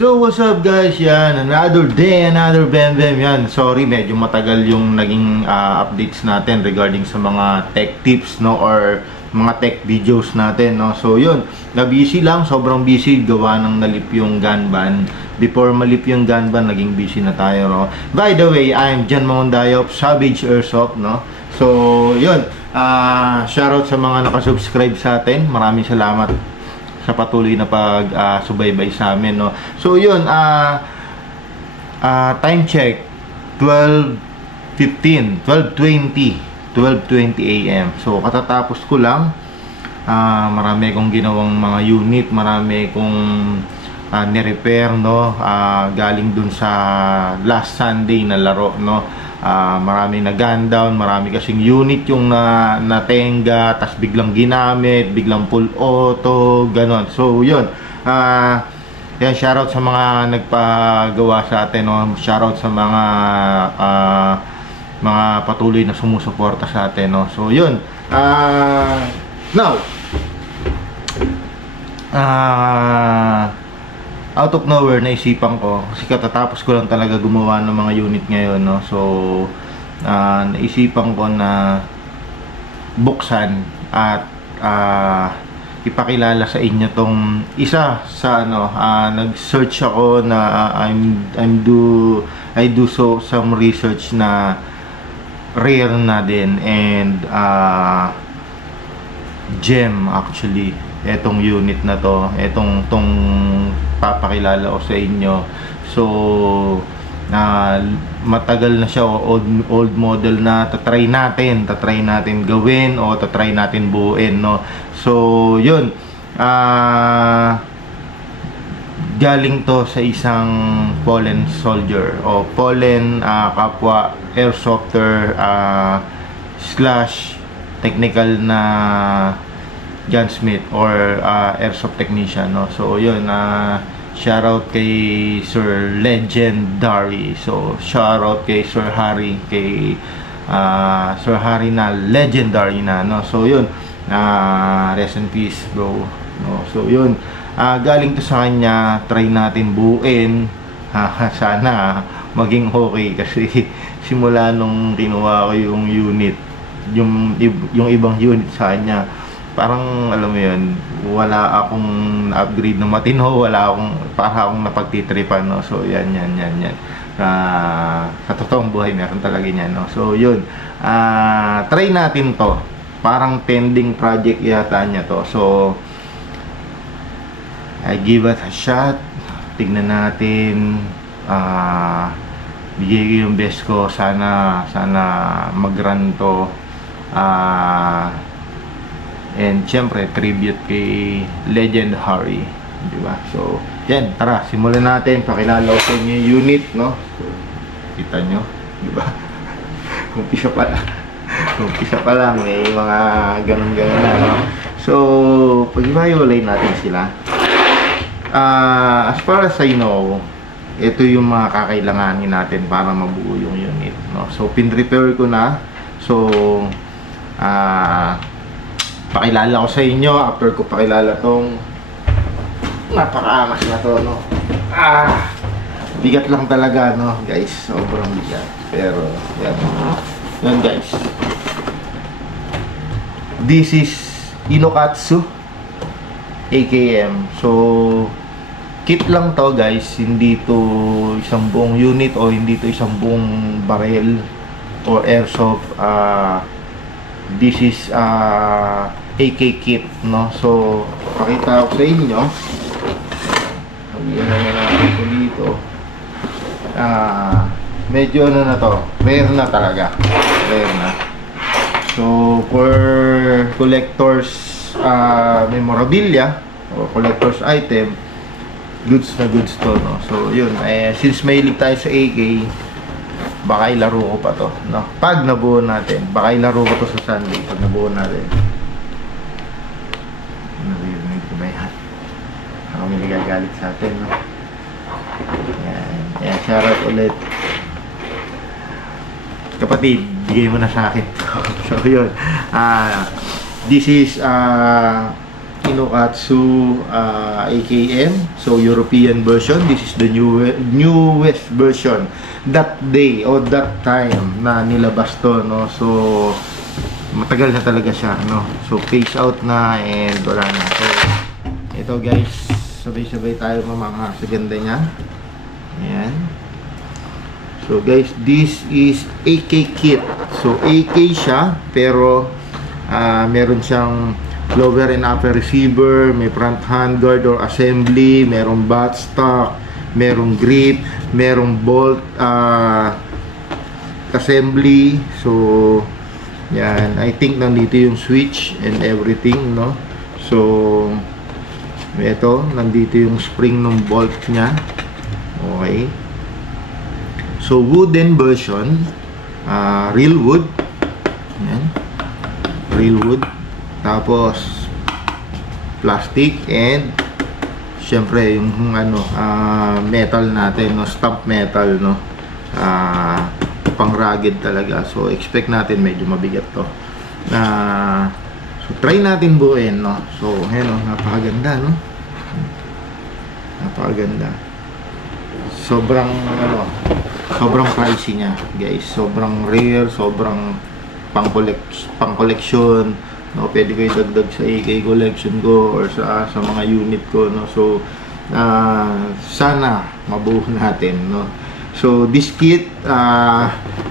So what's up guys, yan, another day, another Bem Bem. Yan, sorry medyo matagal yung naging updates natin regarding sa mga tech tips, no, or mga tech videos natin, no. So yun, na-busy lang, sobrang busy, gawa ng nalip yung gun ban. Before malip yung gun ban, naging busy na tayo, no. By the way, I'm Jan Maundayo of Savage Airsoft, no. So yun, shoutout sa mga nakasubscribe sa atin, maraming salamat sa patuloy na pag-subaybay sa amin, no. So yun, time check 12:20 AM. So katatapos ko lang, marami kong ginawang mga unit, marami kong ni-repair, no, galing dun sa last Sunday na laro, no. Marami na gun down, marami kasing unit yung natenga, tas biglang ginamit, biglang full auto, ganon. So yun, yan, shoutout sa mga nagpagawa sa atin, no? Shoutout sa mga patuloy na sumusuporta sa atin, no? So yun, now out of nowhere naisipan ko, kasi katatapos ko lang talaga gumawa ng mga unit ngayon, no. So naisipan ko na buksan at ipakilala sa inyo tong isa sa nag-search ako na I do some research na rare na din, and gem actually etong unit na to, tong papakilala ko sa inyo. So matagal na siya, old model na, tatry natin gawin o tatry natin buuin, no. So yun, galing to sa isang fallen soldier o fallen kapwa airsofter slash technical na gunsmith or airsoft technician, no. So yun, shoutout kay Sir Legendary. So shoutout kay Sir Harry, kay Sir Harry na legendary na, no. So yun, rest in peace bro, no. So yun, galing to sa kanya, try natin buuin. Sana maging okay, kasi simula nung kinuha ko yung unit, yung ibang unit sa kanya, parang alam mo yun, wala akong upgrade na matino, para akong napagtitripan, no. So yan. Sa totoong buhay meron talaga yan, no. So yun, try natin to, parang pending project yata niya to. So I give it a shot, tignan natin, bigay ko yung best ko, sana mag-run to, and syempre tribute kay Legend Harry, di ba? So yan, tara, simulan natin. Pakilala ko sa inyo yung unit, no. So kita nyo, di ba? Umpisa pa lang may mga ganun na, no. So pag-iwalay natin sila. As far as I know, ito yung mga kakailanganin natin para mabuo yung unit, no. So pin-repair ko na. So pakilala ko sa inyo, after ko pakilala tong napakaangas na to, no. Bigat lang talaga, no guys, sobrang bigat, pero yan guys, this is Inokatsu AKM. So kit lang to guys, hindi to isang buong unit o hindi to isang buong barrel or airsoft. This is AK kit, no. So pakita ko sa inyo, pag-iwan na natin ito dito. Medyo na to, rare na talaga, rare na. So for collectors memorabilia o collectors item, goods na goods to, no. So yun, since mahilig tayo sa AK, baka ilaro ko pa to, no, pag nabuo natin. Baka ilaro ko to sa Sunday pag nabuo natin. Naririnig ko ba yan? Ako may nagagalit sa atin, no. Yan, shoutout ulit kapatid, bigay mo na sa akin. So yun, this is Inokatsu AKM. So European version. This is the newest version. That day or that time na nilabas to, no. So matagal na talaga siya, no. So phase out na and wala na. So ito guys, sabay-sabay tayo mamangha sa ganda niya. Ayan. So guys, this is AK kit. So AK siya, pero meron siyang lower and upper receiver, may front handguard or assembly, merong buttstock, merong grip, merong bolt assembly. So yan, I think nandito yung switch and everything, no. So ito, nandito yung spring ng bolt niya. Okay. So wooden version, real wood. Yan. Real wood. Tapos plastic and syempre yung metal natin, no, stamp metal, no. Pang rugged talaga. So expect natin medyo mabigat to. So try natin buuin, no. So ayan, no, napakaganda, no. Napakaganda. Sobrang pricey niya, guys. Sobrang rare, sobrang pang collection, no. Pwede ko idagdag sa AK collection ko or sa mga unit ko, no. So sana mabuo natin, no. So this kit,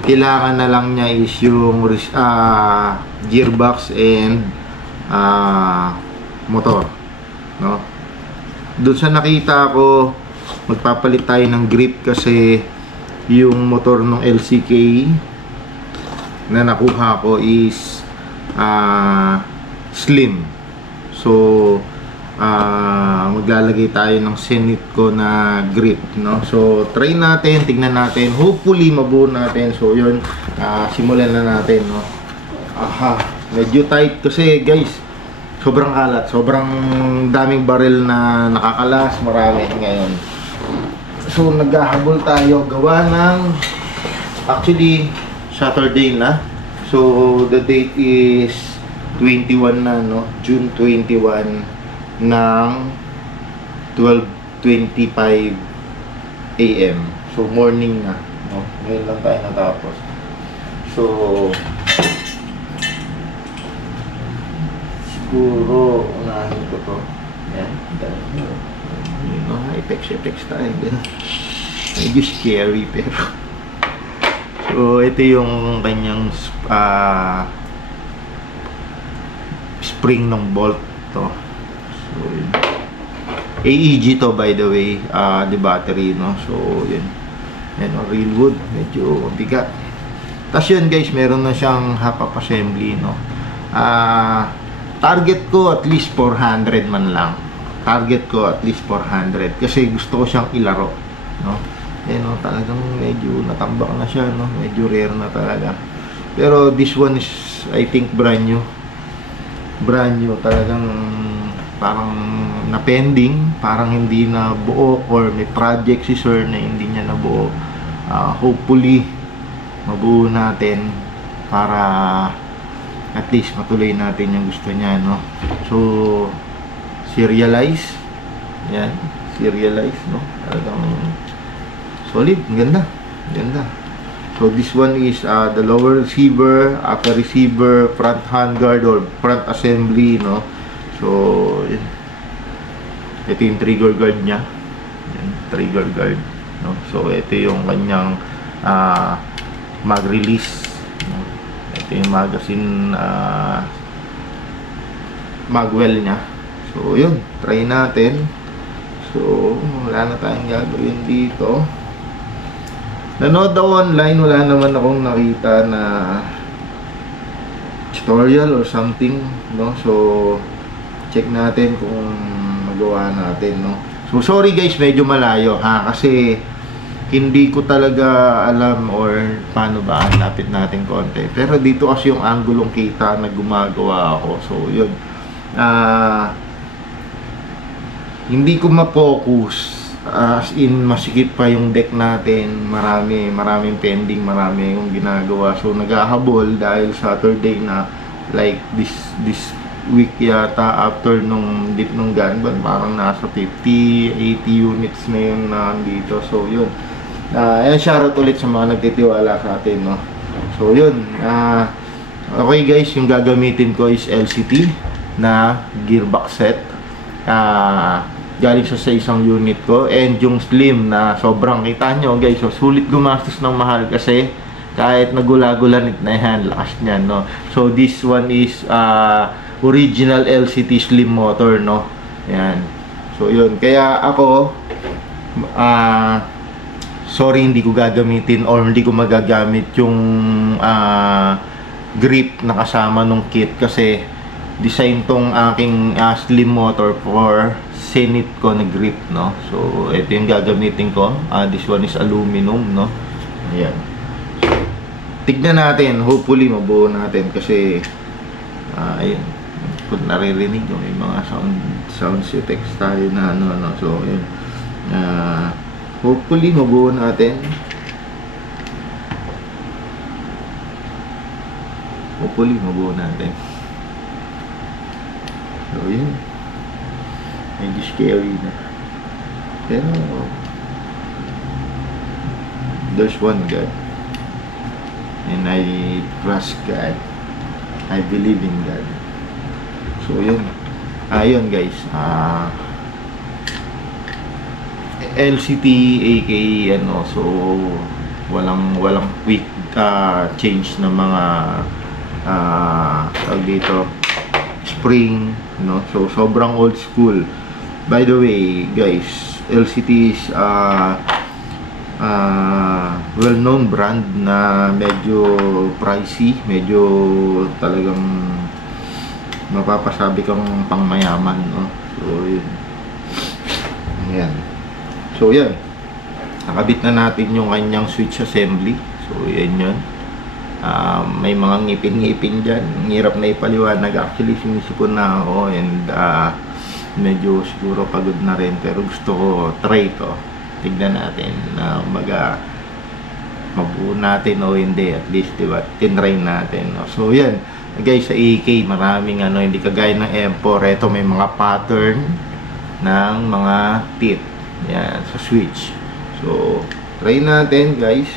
kailangan na lang niya is yung gearbox and motor, no. Doon sa nakita ko, magpapalit tayo ng grip kasi yung motor ng LCK na nakuha ko is slim. So maglalagay tayo ng Zenith ko na grip, no. So try natin, tignan natin, hopefully mabuo natin. So yun, simulan na natin, no. Medyo tight kasi guys, sobrang kalat, sobrang daming barrel na nakakalas, marami ngayon. So naghahabol tayo gawa ng, actually Saturday na. So the date is 21 na, no, June 21 ng 12:25 AM. So morning na, no? Ngayon lang tayo natapos. So siguro unahin ko to. Yan, effects tayo. Medyo scary pero so ito yung kanyang spring ng bolt to. So yun. AEG to, by the way, the battery, no. So yun, real wood, medyo bigat. Tapos yun guys, meron na siyang half assembly, no. Target ko at least 400 man lang. Target ko at least 400 kasi gusto ko siyang ilaro, no. No, talagang medyo natambak na siya, no. Medyo rare na talaga. Pero this one is, I think, brand new. Brand new, talagang parang na-pending, parang hindi na buo or may project si sir na hindi niya nabuo. Hopefully mabuo natin para at least matuloy natin yung gusto niya, no. So serialize. Yan, serialize, no. Talagang solid, ganda. Ganda. So this one is the lower receiver, upper receiver, front handguard or front assembly, no. So yun. Ito yung trigger guard niya. Yan, trigger guard, no. So ito yung kanyang mag-release, no? Ito yung magazine magwell niya. So yun, try natin. So wala na tayong gagawin dito. Nanood ako online, wala naman akong nakita na tutorial or something, no. So check natin kung magawa natin, no. So sorry guys, medyo malayo, kasi hindi ko talaga alam or paano ba, lapit natin konti. Pero dito kasi yung anggulong kita na gumagawa ako. So yun, hindi ko ma-focus. As in, masikip pa yung deck natin. Maraming pending, marami yung ginagawa. So naghahabol dahil Saturday na, like this week yata after nung dip nung Ganban, parang nasa 50-80 units na yun na dito. So yun, ayan, shoutout ulit sa mga nagtitiwala sa atin, no. So yun, okay guys, yung gagamitin ko is LCT na gearbox set. Galing siya sa isang unit ko, and yung slim na sobrang, kita nyo guys, so sulit gumastos ng mahal kasi kahit nagula-gulanit na yan, lakas niyan, no. So this one is original LCT slim motor, no. Yan. So yun, kaya ako sorry, hindi ko gagamitin or hindi ko magagamit yung grip na kasama nung kit kasi design tong aking slim motor for Zenith ko na grip, no. So ito yung gagamitin ko. This one is aluminum, no. Ayan. Tignan natin, hopefully mabuo natin kasi ayun, kung naririnig ko may mga sound effects tayo na ano. So ayun, hopefully mabuo natin. So yun, medyo scary na, pero there's one God and I trust God, I believe in God. So yun, ayun guys, LCT aka ano, so walang quick change ng mga tawag dito, spring, no. So sobrang old school. By the way guys, LCT is well-known brand na medyo pricey, medyo talagang mapapasabi kang pangmayaman, no. So yun, ayan. So yan, nakabit na natin yung kanyang switch assembly. So yan yun. May mga ngipin-ngipin dyan, hirap na ipaliwanag. Actually sinisipon na ako and medyo siguro pagod na rin, pero gusto ko try to. Tignan natin na mabuo natin o hindi, at least diba, tinry natin, no? So yan guys, sa AK maraming hindi kagaya ng M4. Ito may mga pattern ng mga teeth yan sa switch. So try natin guys,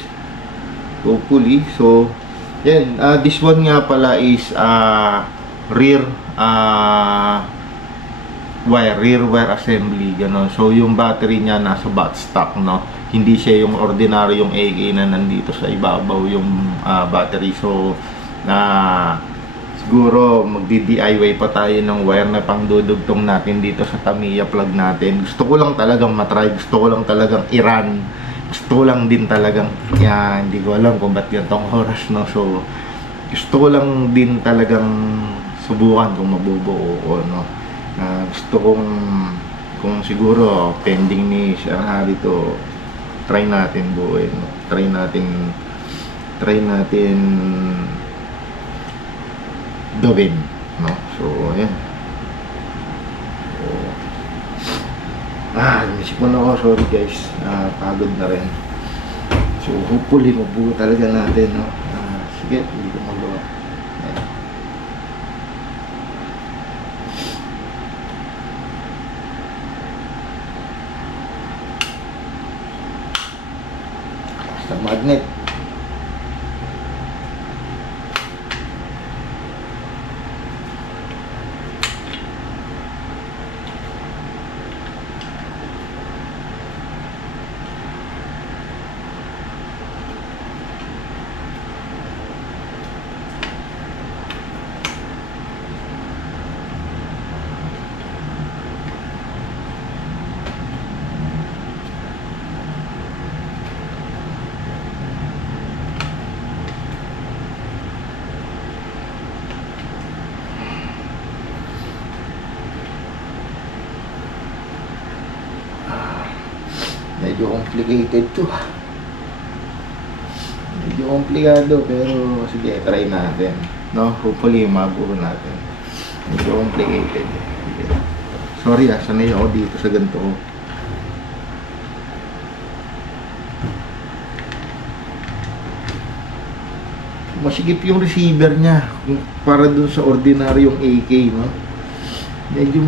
hopefully. So yan, this one nga pala is rear wire assembly, gano'n. So yung battery niya nasa buttstock, no. Hindi siya yung ordinaryong AK na nandito sa ibabaw yung battery. So siguro magdi-DIY pa tayo ng wire na pangdudugtong natin dito sa Tamiya plug natin. Gusto ko lang talagang matry, gusto ko lang talagang i-run, gusto ko lang din talagang, hindi ko alam kung ba't ganitong oras, no. So gusto ko lang din talagang subukan kung mabubuo ko, no. Gusto kung siguro pending ni Sir Harry to, try natin buuin, no? try natin gawin, no. So ayan. Naisipon ako, sorry guys, pagod na rin. So hopefully mabuo talaga natin, no. Sige, hindi ko magawa. Ayan. Basta magnet. Medyo complicated to. Medyo komplikado, pero sige, try natin, no. Hopefully mabuo natin. Medyo complicated. Sorry sanay ako dito sa ganito. masikip yung receiver niya para dun sa ordinaryong AK, no? Medyo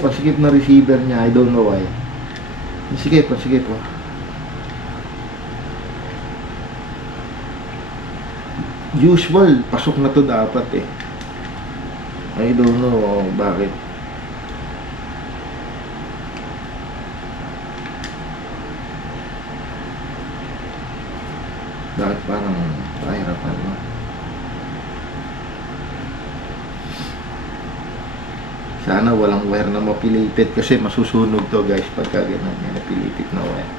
pasikip na receiver niya. I don't know why. Pasikip oh. Usual, pasok na to dapat eh. I don't know bakit. Bakit parang pahirapan, no? Sana walang wire na mapilipit kasi masusunog to guys pagka ganun may napilipit na wire.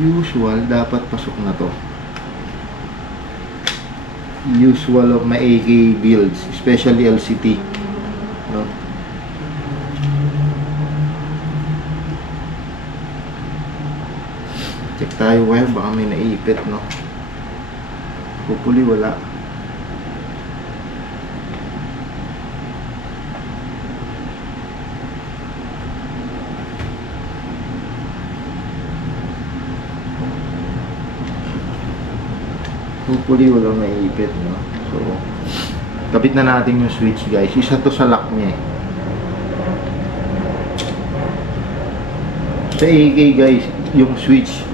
Usual, dapat pasok na to. Usual of my AK builds, especially LCT, no? Check tayo wire, baka may naipit, no? Hopefully wala. Hopefully walang naipit, no? So, kapit na natin yung switch guys. Isa to sa lock niya eh. Sa AK guys, yung switch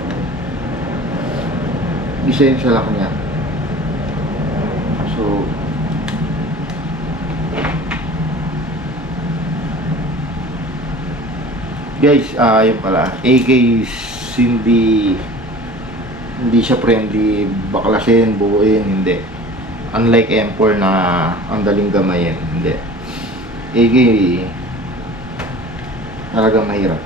isa yung sa lock niya. So, guys, yun pala, AK is hindi siya friendly baklasin, buuin, hindi. Unlike M4 na ang daling gamayin, hindi. AK talagang mahirap.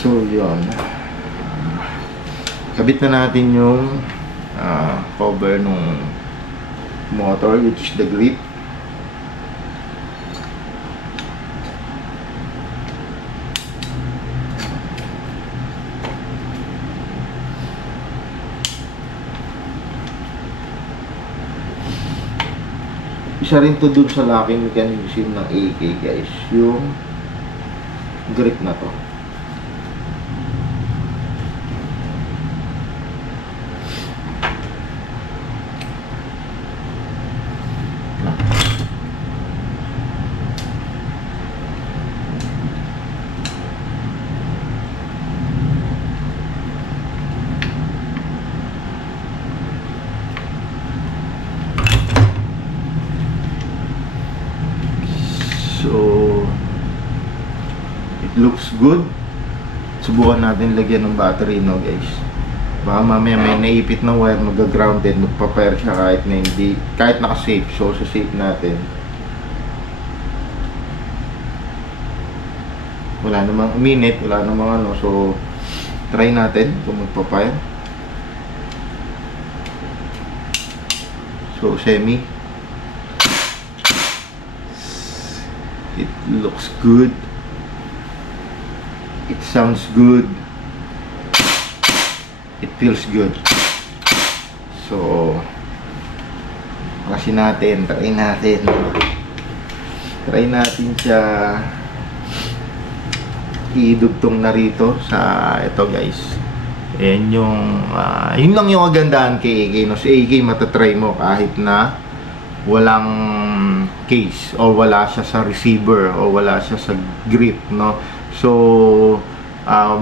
So, yun. Kabit na natin yung cover nung motor, which is the grip. Isa rin to dun sa locking mechanism ng AK guys, yung grip na to. So, it looks good. Subukan natin lagyan ng battery, no guys. Baka mamaya may naipit na wire, mag-grounded, magpa-fire siya kahit na hindi, kahit naka-safe. So, sa safe natin. Wala namang minute, wala namang ano. So, try natin kung magpa-fire. So, semi. It looks good. It sounds good. It feels good. So, kasi natin, try natin. Try natin siya idugtong na rito sa ito guys. Ayan yung, yun lang yung kagandahan kay AK. No? Si AK matatry mo kahit na walang case o wala siya sa receiver o wala siya sa grip, no? So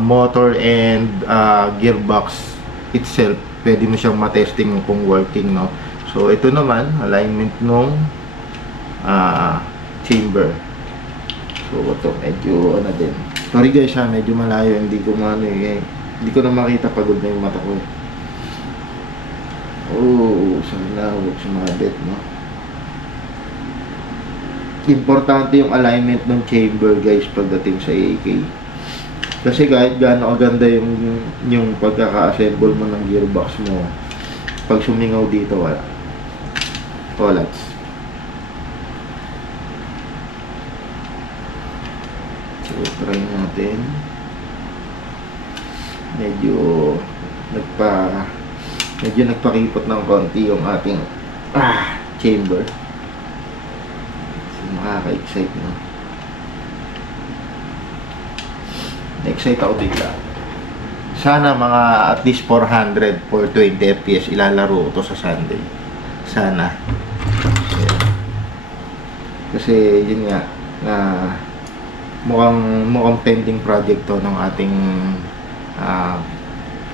motor and gearbox itself, pwede mo siyang matesting kung working, no? So ito naman alignment nung chamber. So ito medyo ano din, sorry guys medyo malayo, hindi ko hindi ko na makita, pagod na yung mata ko. Oh, sana huwag sumabit, no? Importante yung alignment ng chamber guys pagdating sa AK. Kasi kahit gaano kaganda yung pagkaka-assemble mo ng gearbox mo, pag sumingaw dito, wala. Tolats. So, try natin. Medyo nagpakipot ng konti yung ating chamber. So, makaka-excite, no? Na-excite ako bigla. Sana mga at least 400 for 20 FPS ilalaro to sa Sunday. Sana. Ayan. Kasi yun nga na mukhang pending project to ng ating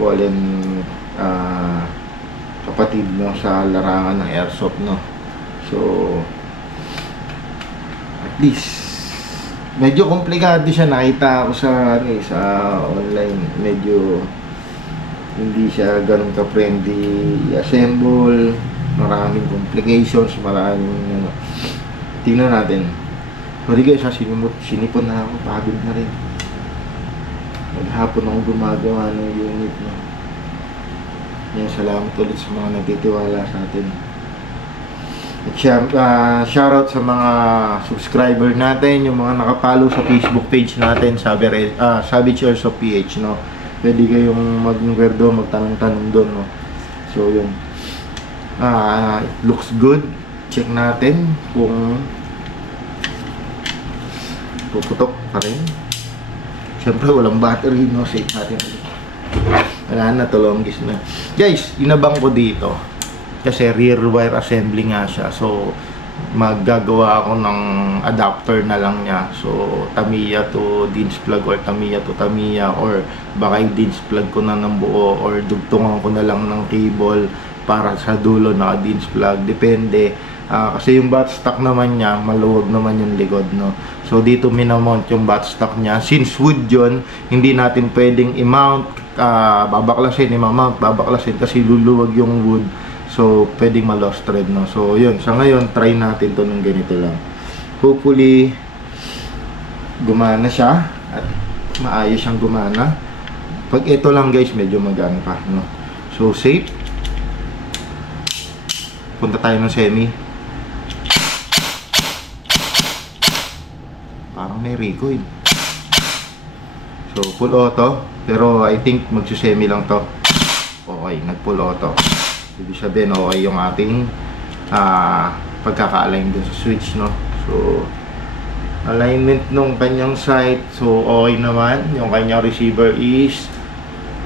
fallen kapatid, no, sa larangan ng airsoft, no. So at least medyo komplikado siya, nakita ko sa sa online, medyo hindi siya ganun ka-friendly i-assemble, maraming complications, maraming tingnan natin. Sorry guys, sinipon na ako, pagod na rin. Maghapon akong gumagawa ng unit, no. Yan, salamat ulit sa mga nagtitiwala sa atin. Shoutout sa mga subscriber natin, yung mga nakapalo sa Facebook page natin, Savage Airsoft PH, no. Pwede kayong mag-inquire, magtanong-tanong doon, no. So yun, it looks good. Check natin kung puputok pa rin. Siyempre walang battery, no. Safe natin. Wala na, tulonggis na. Guys, inabang ko dito kasi rear wire assembly nga siya. So maggagawa ako ng adapter na lang niya. So Tamiya to DINS plug or Tamiya to Tamiya, or baka yung DINS plug ko na ng buo, or dugtungan ko na lang ng cable para sa dulo na DINS plug. Depende. Kasi yung buttstock naman niya, maluwag naman yung likod, no. So dito minamount yung buttstock niya. Since wood yun, hindi natin pwedeng i-mount, babaklasin, i-mount, babaklasin kasi luluwag yung wood. So pwedeng ma-lost thread, no. So yun, sa ngayon try natin to ng ganito lang. Hopefully gumana siya at maayos siyang gumana. Pag ito lang guys, medyo magaan pa, no. So safe. Punta tayo ng semi. Parang may recoil. So full auto, pero I think magsusemi lang to. Okay, nag full auto. Ibig sabihin okay yung ating pagkaka-align dun sa switch, no. So alignment nung kanyang sight, so okay naman. Yung kanyang receiver is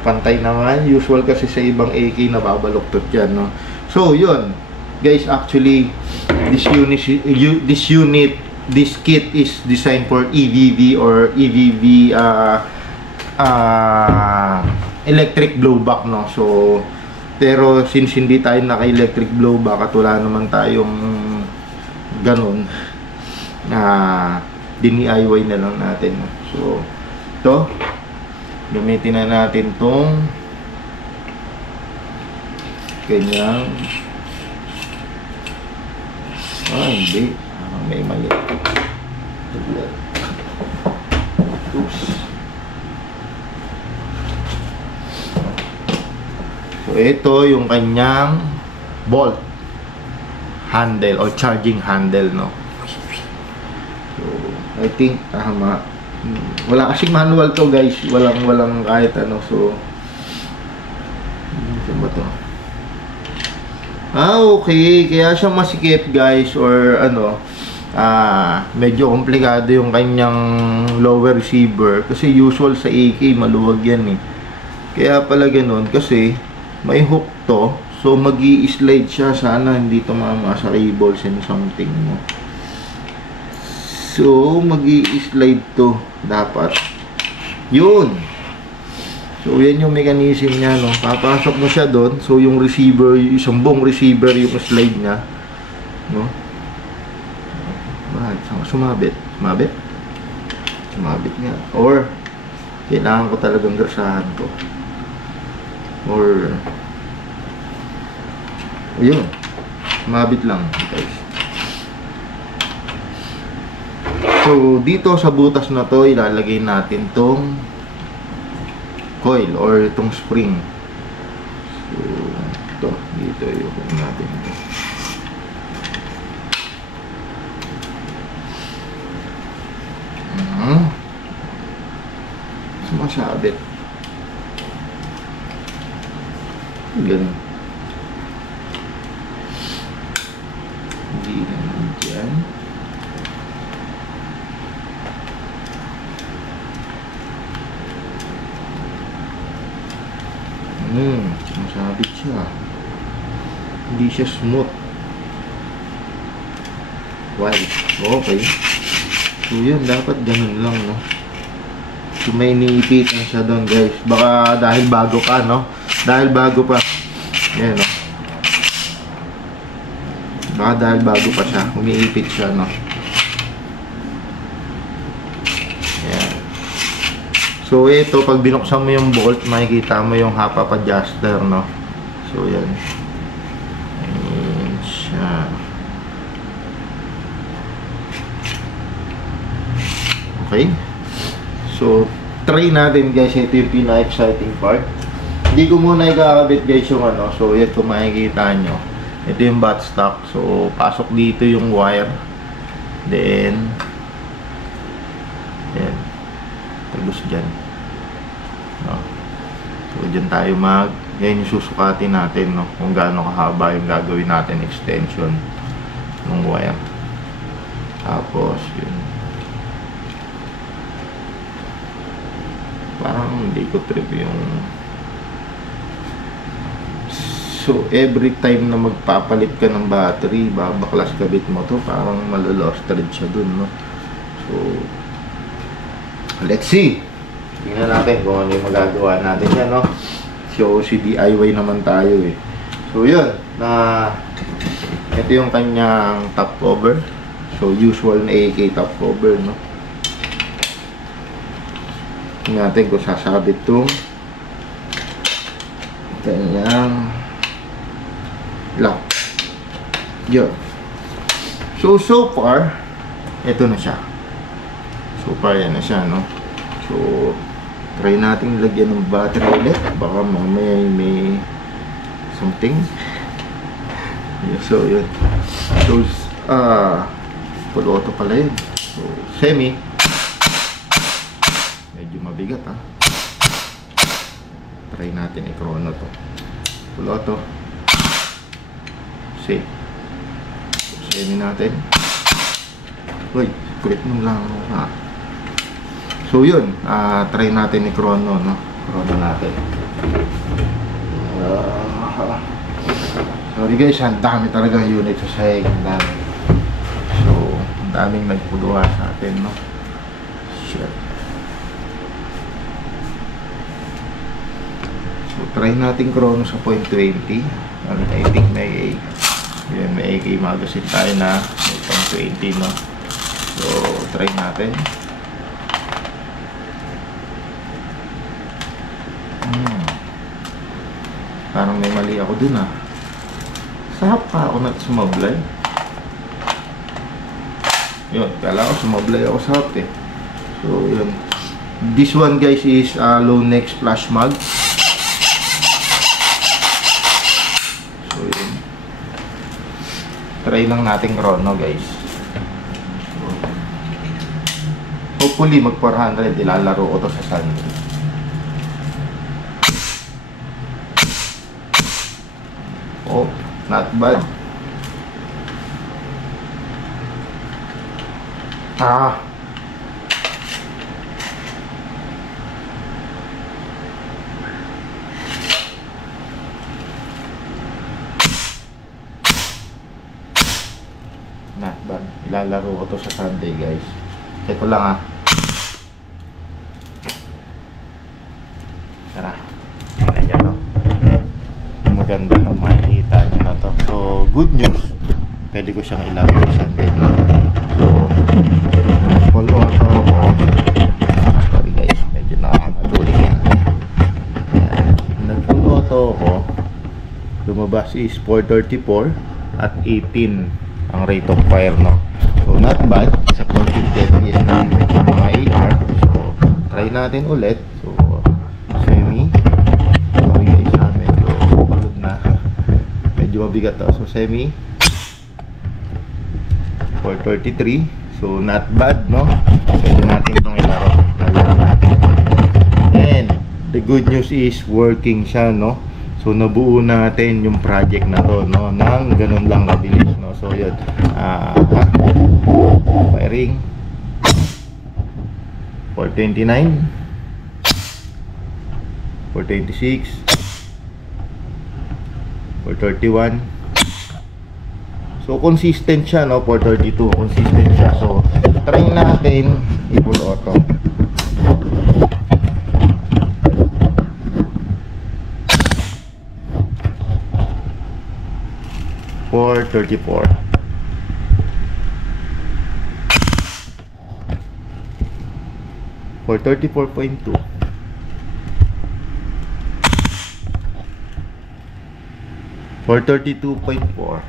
pantay naman. Usual kasi sa ibang AK nababaluktot yan, no. So yun guys, actually this kit is designed for EVV or EVV electric blowback, no. So pero since hindi tayo naka-electric blowback at wala naman tayong ganun, DIY na lang natin. So ito, gamitin na natin tong kanyang hindi, may mali. Oops. So ito yung kanyang bolt handle or charging handle, no. So I think tama. Wala kasing manual to guys, walang kahit ano. So ano ba to? Okay, kaya siya masikip guys, or ano, medyo komplikado yung kanyang lower receiver kasi usual sa AK maluwag yan, eh. Kaya pala ganun kasi may hook to, so magi-slide siya. Sana hindi tumama sa cables and something, no? So magi-slide to dapat yun. So yan yung mechanism niya, no. Papasok mo siya doon, so yung receiver, isang buong receiver yung slide niya, no. Sumabit nga, or kailangan ko talagang grasahan to, or ayun, sumabit lang guys. So dito sa butas na to ilalagay natin tong coil or itong spring. So ito, dito yung natin ito. nakasabit. Ganun. Hindi naman dyan. Sumasabit siya. Hindi siya smooth. Why? Okay. So yun, dapat ganun lang, no? So may iniipitan siya doon, guys. Baka dahil bago pa, no? Dahil bago pa. Yan, no? Baka dahil bago pa siya, umiipit siya, no? Yan. So ito, pag binuksan mo yung bolt, makikita mo yung half-up adjuster, no? So yan. Ayan siya. Okay. So, try natin, guys. Ito yung pinaka-exciting part. Hindi ko muna ikakabit, guys, yung ano. So, ito makikita nyo. Ito yung buttstock. So, pasok dito yung wire. Then, yan. Tagos dyan. No? So, dyan tayo yan yung susukatin natin, no? Kung gaano kahaba yung gagawin natin extension ng wire. Tapos, yun. Parang hindi ko trip yung... So, every time na magpapalit ka ng battery, babaklas kabit mo to, parang malolost thread siya dun, no? So, let's see! Tingnan natin kung ano yung magagawa natin yan, no? So, si DIY naman tayo, eh. So, yun. Ito yung kanyang top cover. So, usual na AK top cover, no? Natin kung sasabit itong kanyang lock. Yun. So far, ito na siya. So far, yan na siya, no? So, try natin lagyan ng battery ulit. Baka mamaya may something. Yeah, so, yun. So, full auto pala yun. So, semi. Mabigat, ha. Try natin i-chrono to. Full auto. Save. Save natin. Uy, click mo lang, ha. So yun, try natin i-chrono, no? Chrono natin. Sorry guys, ang dami talaga unit sa sahig. Ang dami. So, ang daming nagpuluha sa atin, no? Shit. So, try natin chrono sa 0.20. I think may AK magazine tayo na may 0.20, no? So, try natin. Parang may mali ako dun, ha? Sahap pa ako na sumablay. Yun, kala ko sumablay ako sa hap, eh. So, yun. This one, guys, is low neck splash mag. Try lang natin chrono, guys. So, hopefully mag 400 ilalaro ko to sa Sunday. Oh, not bad. Not bad. Ilalaro ko to sa Sunday, guys. Check ko lang, ha. Tara. Ayan, no? Maganda na makikita nyo na to. So, good news. Pwede ko siyang ilaro sa Sunday. So, full auto ko. Sorry, guys. Medyo nakakamaduli yan. Nag-full auto ko. Lumabas is 434 at 18 ang rate of fire, no? So, not bad. Sa content FPS na medyo mga AR. So, try natin ulit. So, semi. Sorry guys, medyo pagod na. Medyo mabigat to. So, semi. 433. So, not bad, no? Pwede natin itong ilaro. Nalaro natin. good news is working siya, no? So nabuo natin yung project na to, no, nang ganun lang kabilis, no. So yun, firing 429, 426, 431. So consistent siya, no. 432 consistent siya. So try natin i-full auto. 434. 434.2. 432.4.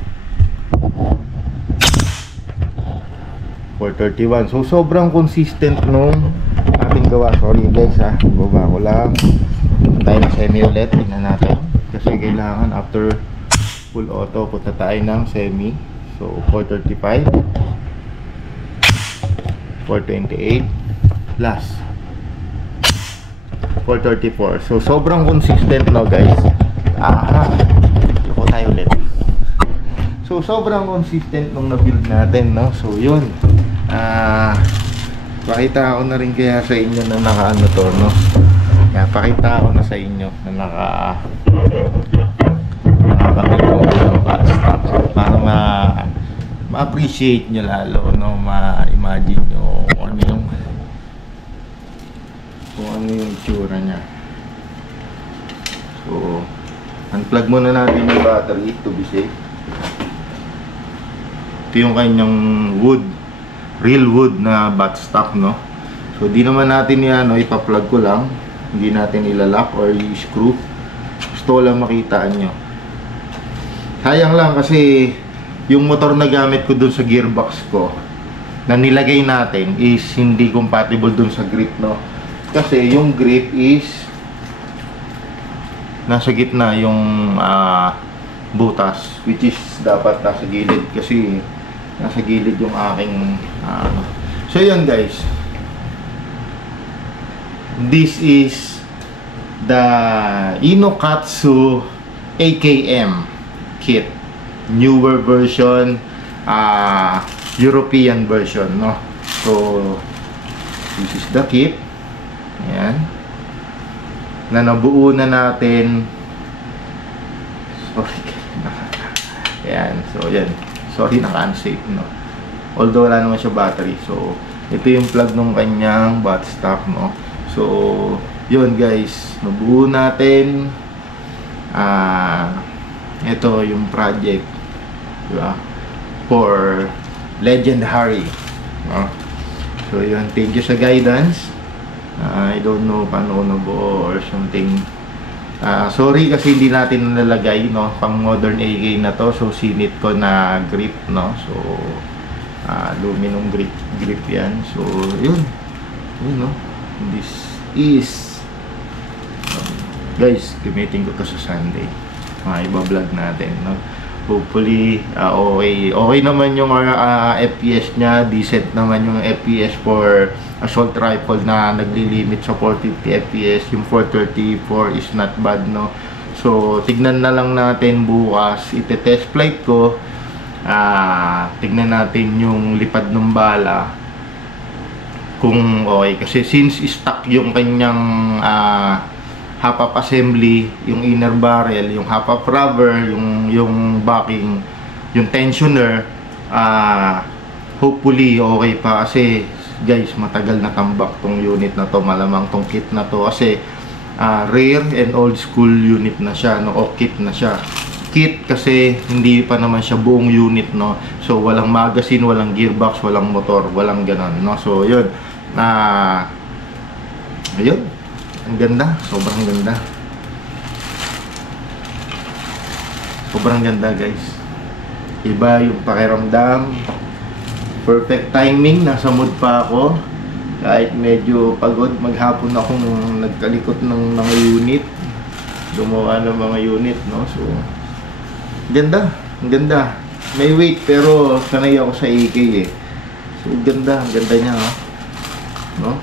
431. So sobrang consistent nung ating gawa. Sorry guys ha, baba ko lang. Tayo na semi ulit, tingnan natin. Kasi kailangan after full auto punta tayo ng semi. So 435, 428, last 434. So sobrang consistent, no guys. Loko tayo ulit. So sobrang consistent nung na-build natin, no. So yun, pakita ko na rin kaya sa inyo na naka-ano to, no. Kaya pakita ko na sa inyo na para ma-appreciate nyo lalo, no. Ma-imagine nyo kung ano yung itsura nya. So unplug muna natin yung battery to be safe. Ito yung kanyang wood, real wood na buttstock, no. So di naman natin yan, no, ipa-plug ko lang, hindi natin ilalock or i-screw. Gusto ko lang makitaan nyo. Sayang lang kasi yung motor na gamit ko dun sa gearbox ko na nilagay natin is hindi compatible dun sa grip, no. Kasi yung grip is nasa gitna yung butas, which is dapat nasa gilid kasi nasa gilid yung aking so yun guys, this is the Inokatsu AKM kit, newer version, European version, no. So this is the kit. Ayan, na nabuo na natin. Sorry. Ayan, so yan. Sorry, naka-unsafe, no. Although wala naman siya battery. So ito yung plug ng kanyang buttstock, no. So yun guys, nabuo natin. Ito yung project, diba, for Legend Harry, no? So yun, thank you sa guidance. I don't know paano ko nabuo or something. Sorry kasi hindi natin nalalagay, no, pang modern AK na to. So sinit ko na grip, no. So aluminum grip yan. So yun, no. This is guys, gamitin ko to sa Sunday. Iba-vlog natin, no. Hopefully okay naman yung FPS nya, decent naman yung FPS for assault rifle na naglilimit sa 450 FPS. Yung 434 is not bad, no. So tignan na lang natin bukas, ite-test flight ko, tignan natin yung lipad ng bala kung okay, kasi since stock yung kanyang half-up assembly, yung inner barrel, yung half-up rubber, yung backing, yung tensioner, hopefully okay pa. Kasi guys, matagal na tambak tong unit na to, malamang tong kit na to, kasi rare and old school unit na siya, no, o kit na siya. Kit kasi hindi pa naman siya buong unit, no. So walang magazine, walang gearbox, walang motor, walang ganon, no. So yun, ayun, ang ganda, sobrang ganda. Sobrang ganda guys. Iba yung pakiramdam. Perfect timing, nasa mood pa ako. Kahit medyo pagod, maghapon akong nagkalikot ng mga unit. Gumawa ng mga unit, no. So ganda, ang ganda. May weight pero sanay ako sa AK eh. So ganda, ang ganda niya, no.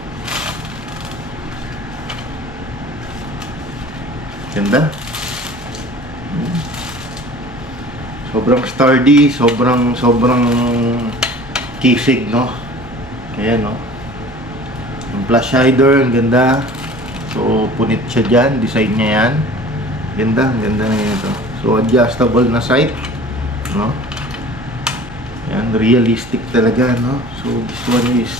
Ganda. Sobrang sturdy, sobrang kisig, no? Ayan, no? Yung flash hider, ang ganda. So, punit siya dyan. Design niya yan. Ganda, ang ganda na ito. So, adjustable na sight, no? Yan, realistic talaga, no? So, this one is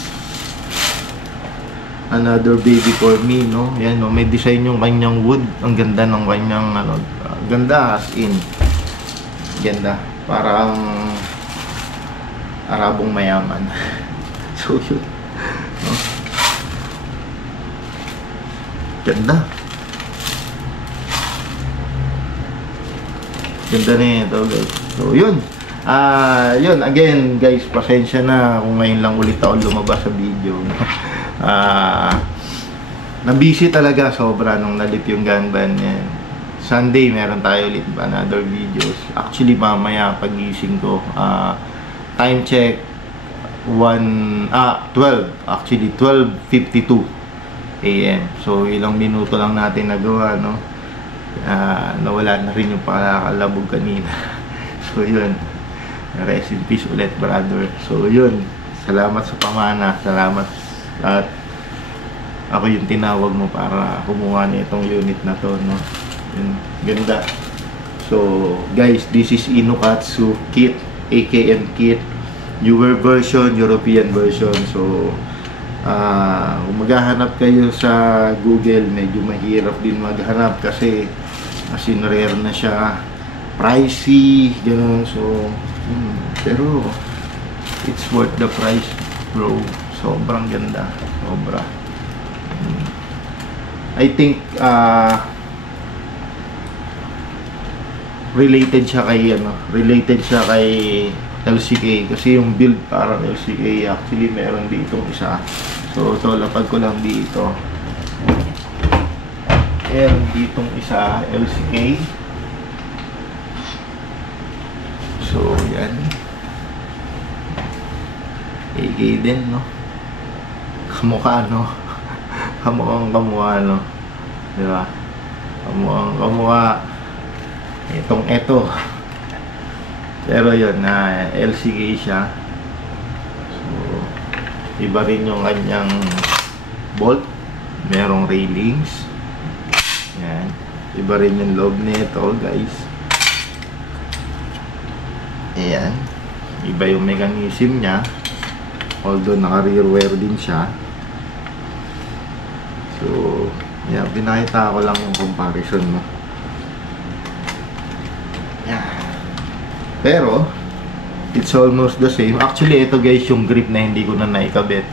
another baby for me, no? Yan, no? May design yung kanyang wood. Ang ganda ng kanyang, ano, ganda as in. Ganda. Parang Arabong mayaman. So, yun. No? Ganda. Ganda na ito, guys. So, yun. Yun. Again, guys, pasensya na kung ngayon lang ulit ako lumabas sa video. Na-busy talaga sobra nung nalit yung gunban yan. Sunday, meron tayo ulit another videos. Actually, mamaya pagising ko, time check 12. Actually, 12:52 AM. So, ilang minuto lang natin nagawa, no? Nawala na rin yung pakakalabog kanina. So, yun. Rest in peace ulit, brother. So, yun. Salamat sa pamana. Salamat. At ako yung tinawag mo para kumuha na itong unit na to, no? Yun. Ganda. So, guys, this is Inokatsu kit, AKM kit. Newer version, European version. So, kung maghahanap kayo sa Google, medyo mahirap din maghanap kasi as in rare na siya, pricey, gano'n. So, pero it's worth the price, bro. Sobrang ganda, sobra. I think related siya kay LCK kasi yung build parang LCK. Actually meron ditong isa, so lapag ko lang dito. Meron ditong isa LCK. So yan, AK din, no? Kamukha, no? Kamukhang, no? Diba? Kamukhang eto. Pero yun, LCK siya. So, iba rin yung kanyang bolt. Merong railings. Yan. Iba rin yung loob nito, guys. Ayan. Iba yung mechanism niya. Although naka-rear wire din siya. So, yeah, pinakita ko lang yung comparison, no? Yeah. Pero, it's almost the same. Actually, ito guys, yung grip na hindi ko na naikabit.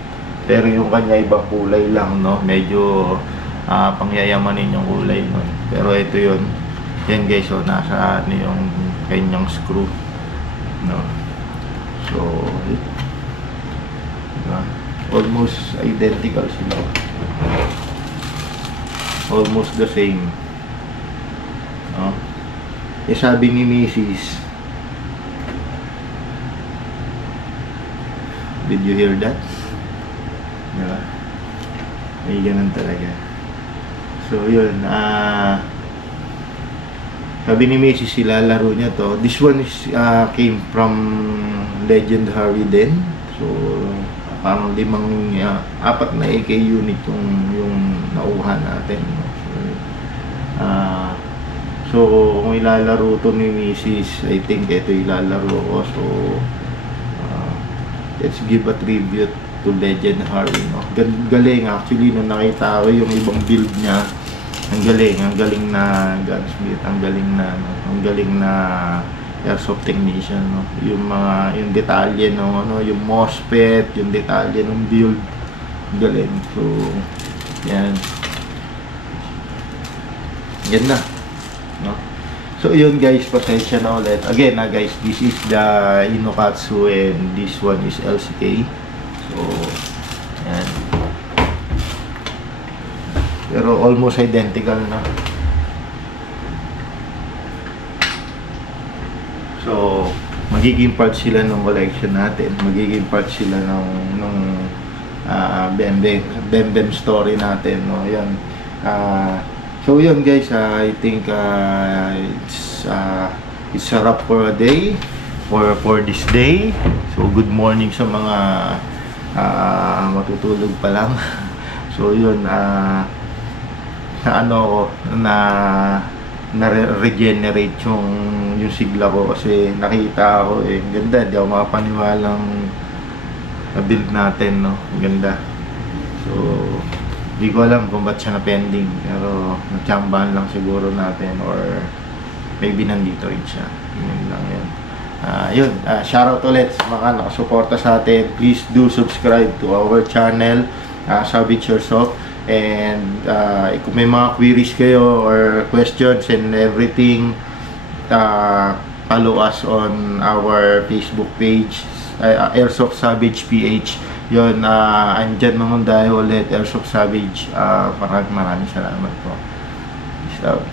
Pero yung kanya ibang kulay lang, no? Medyo pangyayamanin yung kulay nun. Pero ito yun. Yan guys, so nasa ano yung kanyang screw, no? So, diba? Almost identical sila. Almost the same, no? Eh, sabi ni Mrs. Did you hear that? Diba? May ganun talaga. So, yun. Sabi ni Mrs. sila, laro niya to. This one is came from Legendary din. So, parang 4 na AK unit yung nauhan natin. So, kung ilalaro to ni Mrs., I think ito ilalaro ko. So, let's give a tribute to Legend Harry, no? Galing actually nung nakita ko yung ibang build niya. Ang galing na gunsmith, ang galing na airsoft technician, no? Yung detalye ng yung MOSFET, yung detalye ng build, galing. So, yan. Ganda, no? So, yun guys, pasensya na ulit. Again, guys, this is the Inokatsu and this one is LCK. So, yan. Pero almost identical na. So, magiging part sila ng collection natin. Magiging part sila ng Bembem story natin, no? Yan. So yun guys, I think it's a wrap for a day for this day. So good morning sa mga matutulog pa lang. So yun, na regenerate yung sigla ko kasi nakita ko ganda, di ako makapaniwalang na-build natin, no? Ganda. So di ko alam kung ba't siya na-pending, pero natsambahan lang siguro natin, or maybe nandito rin siya. Yun lang yun. Shoutout ulit sa mga nakasuporta sa atin. Please do subscribe to our channel, Savage Airsoft. And kung may mga queries kayo or questions and everything, follow us on our Facebook page, Airsoft Savage PH. Yun, andyan naman dahil ulit, Airsoft Savage. Maraming salamat po. Peace out.